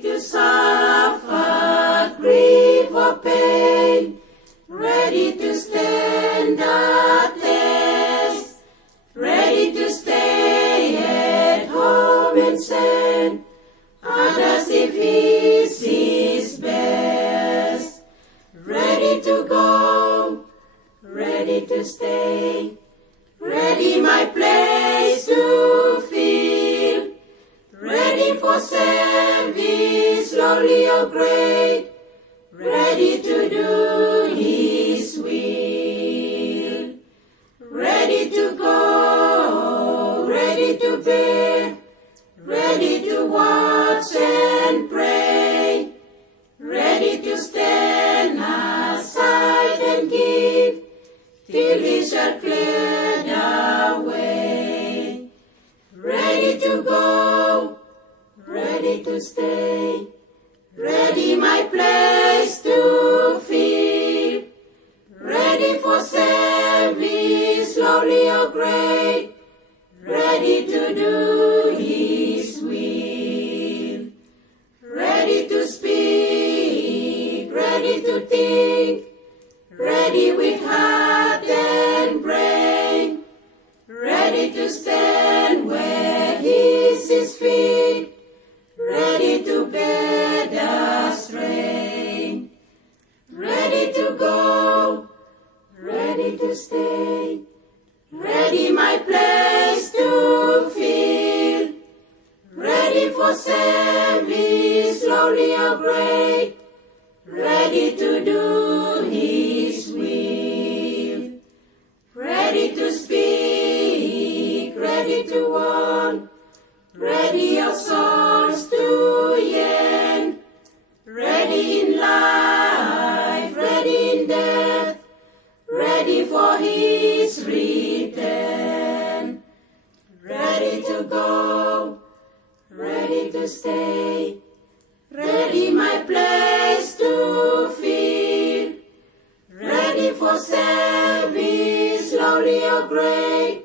ready to suffer grief or pain, ready to stand the test, ready to stay at home and send others if he sees best, ready to go, ready to stay, ready my place to fill, ready for service, lowly or great, ready to do his will, ready to go, ready to bear, ready to watch and pray, ready to stand aside and give, till he shall clear the way, ready to go, ready to stay, ready my place to fill, ready for service, lowly or great, ready to do his will, ready to speak, ready to think, ready with heart and brain, ready to stand where he sees fit, ready to bear the strain, ready to go, ready to stay, ready my place to fill, ready for service, lowly or great, ready to do his will, ready to speak, ready to warn, ready our souls to yearn, ready in life, ready in death, ready for his return, ready to go, ready to stay, ready my place to fill, ready for service, lowly or great,